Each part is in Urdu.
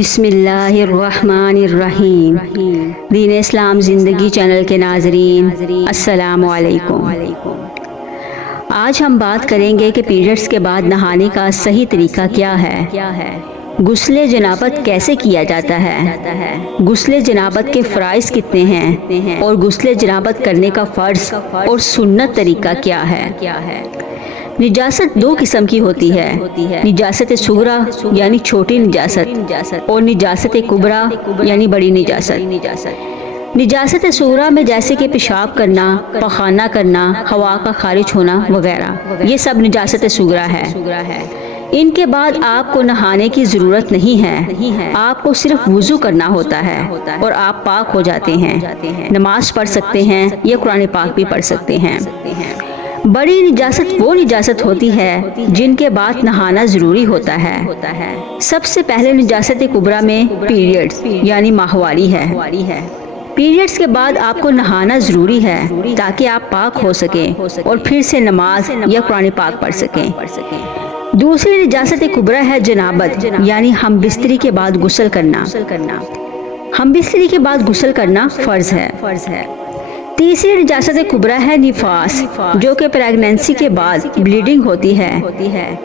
بسم اللہ الرحمن الرحیم۔ دین اسلام زندگی چینل کے ناظرین السلام علیکم۔ آج ہم بات کریں گے کہ پیریڈز کے بعد نہانے کا صحیح طریقہ کیا ہے، غسل جنابت کیسے کیا جاتا ہے، غسل جنابت کے فرائض کتنے ہیں اور غسل جنابت کرنے کا فرض اور سنت طریقہ کیا ہے۔ نجاست دو قسم کی ہوتی ہے، نجاست صغریٰ یعنی چھوٹی نجاست اور نجاست کبریٰ یعنی بڑی نجاست۔ نجاست صغریٰ میں جیسے کہ پیشاب کرنا، پخانہ کرنا، ہوا کا خارج ہونا وغیرہ، یہ سب نجاست صغریٰ ہے۔ ان کے بعد آپ کو نہانے کی ضرورت نہیں ہے، آپ کو صرف وضو کرنا ہوتا ہے اور آپ پاک ہو جاتے ہیں، نماز پڑھ سکتے ہیں یا قرآن پاک بھی پڑھ سکتے ہیں۔ بڑی نجاست وہ نجاست ہوتی ہے جن کے بعد نہانا ضروری ہوتا ہے۔ سب سے پہلے نجاست کبریٰ میں پیریڈز یعنی ماہواری ہے۔ پیریڈز کے بعد آپ کو نہانا ضروری ہے تاکہ آپ پاک ہو سکیں اور پھر سے نماز یا قرآن پاک پڑھ سکیں۔ دوسری نجاست کبریٰ ہے جنابت یعنی ہم بستری کے بعد غسل کرنا۔ ہم بستری کے بعد غسل کرنا فرض ہے۔ تیسری نجاست کبریٰ ہے نفاس، جو کہ پریگنینسی کے بعد بلیڈنگ ہوتی ہے،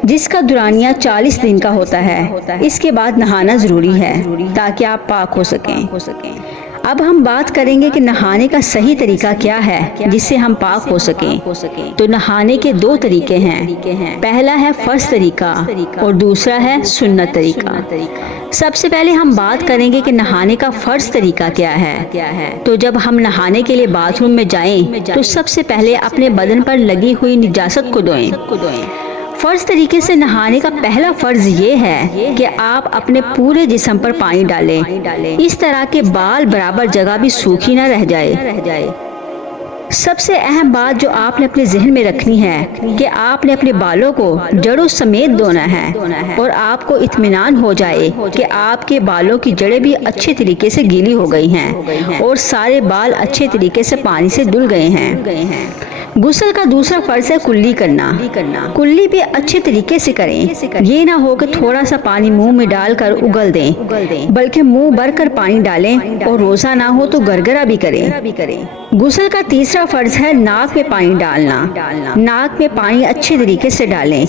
جس کا دورانیہ 40 دن کا ہوتا ہے۔ اس کے بعد نہانا ضروری ہے تاکہ آپ پاک ہو سکیں۔ اب ہم بات کریں گے کہ نہانے کا صحیح طریقہ کیا ہے جس سے ہم پاک ہو سکیں۔ تو نہانے کے دو طریقے ہیں، پہلا ہے فرض طریقہ اور دوسرا ہے سنت طریقہ۔ سب سے پہلے ہم بات کریں گے کہ نہانے کا فرض طریقہ کیا ہے۔ تو جب ہم نہانے کے لیے باتھ روم میں جائیں تو سب سے پہلے اپنے بدن پر لگی ہوئی نجاست کو دھوئیں۔ فرض طریقے سے نہانے کا پہلا فرض یہ ہے کہ آپ اپنے پورے جسم پر پانی ڈالیں، اس طرح کے بال برابر جگہ بھی سوکھی نہ رہ جائے۔ سب سے اہم بات جو آپ نے اپنے ذہن میں رکھنی ہے کہ آپ نے اپنے بالوں کو جڑوں سمیت دھونا ہے اور آپ کو اطمینان ہو جائے کہ آپ کے بالوں کی جڑیں بھی اچھے طریقے سے گیلی ہو گئی ہیں اور سارے بال اچھے طریقے سے پانی سے دھل گئے ہیں۔ غسل کا دوسرا فرض ہے کلی کرنا۔ کلی بھی اچھے طریقے سے کریں، یہ نہ ہو کہ تھوڑا سا پانی منہ میں ڈال کر اگل دیں، بلکہ منہ بھر کر پانی ڈالیں اور روزہ نہ ہو تو گرگرہ بھی کریں۔ غسل کا تیسرا فرض ہے ناک میں پانی ڈالنا۔ ناک میں پانی اچھے طریقے سے ڈالیں۔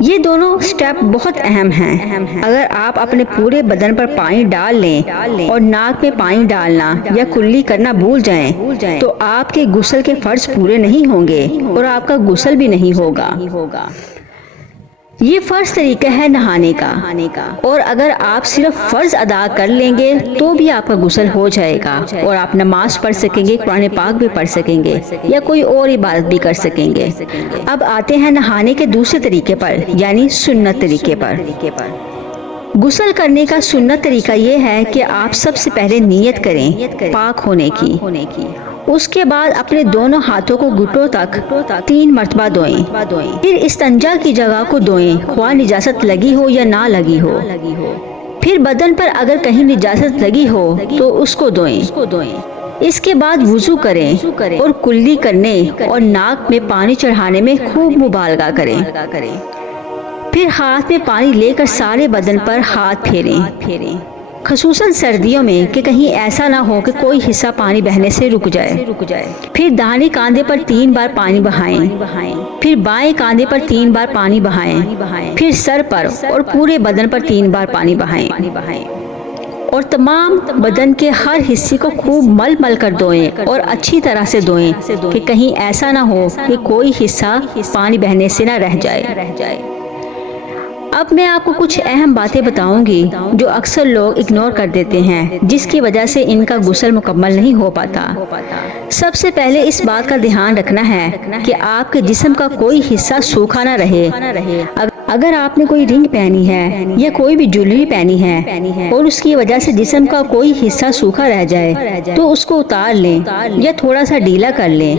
یہ دونوں سٹیپ بہت اہم ہیں۔ اگر آپ اپنے پورے بدن پر پانی ڈال لیں اور ناک میں پانی ڈالنا یا کلی کرنا بھول جائیں تو آپ کے غسل کے فرض پورے نہیں ہوں گے اور آپ کا غسل بھی نہیں ہوگا۔ یہ فرض طریقہ ہے نہانے کا، اور اگر آپ صرف فرض ادا کر لیں گے تو بھی آپ کا غسل ہو جائے گا اور آپ نماز پڑھ سکیں گے، قرآن پاک بھی پڑھ سکیں گے یا کوئی اور عبادت بھی کر سکیں گے۔ اب آتے ہیں نہانے کے دوسرے طریقے پر یعنی سنت طریقے پر۔ غسل کرنے کا سنت طریقہ یہ ہے کہ آپ سب سے پہلے نیت کریں پاک ہونے کی، اس کے بعد اپنے دونوں ہاتھوں کو گھٹنوں تک 3 مرتبہ دھوئیں، پھر استنجا کی جگہ کو دھوئیں، خواہ نجاست لگی ہو یا نہ لگی ہو۔ پھر بدن پر اگر کہیں نجاست لگی ہو تو اس کو دھوئیں۔ اس کے بعد وضو کریں اور کلی کرنے اور ناک میں پانی چڑھانے میں خوب مبالغہ کریں۔ پھر ہاتھ میں پانی لے کر سارے بدن پر ہاتھ پھیریں، خصوصاً سردیوں میں کہ کہیں ایسا نہ ہو کہ کوئی حصہ پانی بہنے سے رک جائے۔ پھر داہنے کاندھے پر 3 بار پانی بہائیں، پھر بائیں کاندھے پر 3 بار پانی بہائیں، پھر سر پر اور پورے بدن پر 3 بار پانی بہائیں اور تمام بدن کے ہر حصے کو خوب مل کر دھوئیں اور اچھی طرح سے دھوئیں کہ کہیں ایسا نہ ہو کہ کوئی حصہ پانی بہنے سے نہ رہ جائے۔ اب میں آپ کو کچھ اہم باتیں بتاؤں گی جو اکثر لوگ اگنور کر دیتے ہیں، جس کی وجہ سے ان کا غسل مکمل نہیں ہو پاتا۔ سب سے پہلے اس بات کا دھیان رکھنا ہے کہ آپ کے جسم کا کوئی حصہ سوکھا نہ رہے۔ اگر آپ نے کوئی رنگ پہنی ہے یا کوئی بھی جویلری پہنی ہے اور اس کی وجہ سے جسم کا کوئی حصہ سوکھا رہ جائے تو اس کو اتار لیں یا تھوڑا سا ڈھیلا کر لیں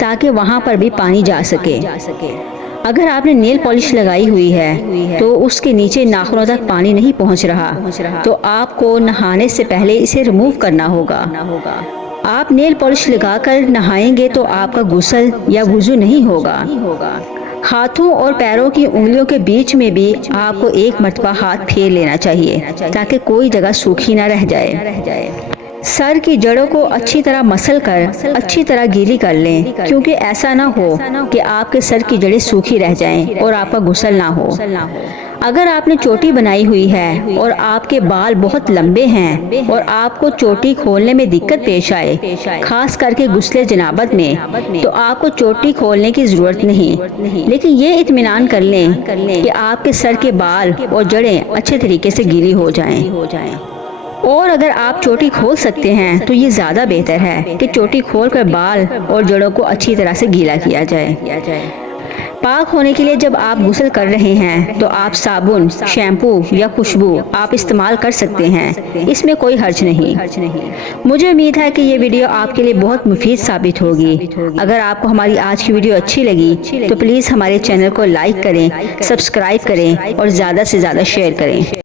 تاکہ وہاں پر بھی پانی جا سکے۔ اگر آپ نے نیل پالش لگائی ہوئی ہے تو اس کے نیچے ناخنوں تک پانی نہیں پہنچ رہا تو آپ کو نہانے سے پہلے اسے ریموو کرنا ہوگا۔ آپ نیل پالش لگا کر نہائیں گے تو آپ کا غسل یا وضو نہیں ہوگا۔ ہاتھوں اور پیروں کی انگلیوں کے بیچ میں بھی آپ کو ایک مرتبہ ہاتھ پھیر لینا چاہیے تاکہ کوئی جگہ سوکھی نہ رہ جائے۔ سر کی جڑوں کو اچھی طرح مسل کر اچھی طرح گیلی کر لیں، کیونکہ ایسا نہ ہو کہ آپ کے سر کی جڑیں سوکھی رہ جائیں اور آپ کا غسل نہ ہو۔ اگر آپ نے چوٹی بنائی ہوئی ہے اور آپ کے بال بہت لمبے ہیں اور آپ کو چوٹی کھولنے میں دقت پیش آئے، خاص کر کے غسل جنابت میں، تو آپ کو چوٹی کھولنے کی ضرورت نہیں، لیکن یہ اطمینان کر لیں کہ آپ کے سر کے بال اور جڑیں اچھے طریقے سے گیلی ہو جائیں۔ اور اگر آپ چوٹی کھول سکتے ہیں تو یہ زیادہ بہتر ہے کہ چوٹی کھول کر بال اور جڑوں کو اچھی طرح سے گیلا کیا جائے۔ پاک ہونے کے لیے جب آپ غسل کر رہے ہیں تو آپ صابن، شیمپو یا خوشبو آپ استعمال کر سکتے ہیں، اس میں کوئی حرج نہیں۔ مجھے امید ہے کہ یہ ویڈیو آپ کے لیے بہت مفید ثابت ہوگی۔ اگر آپ کو ہماری آج کی ویڈیو اچھی لگی تو پلیز ہمارے چینل کو لائک کریں، سبسکرائب کریں اور زیادہ سے زیادہ شیئر کریں۔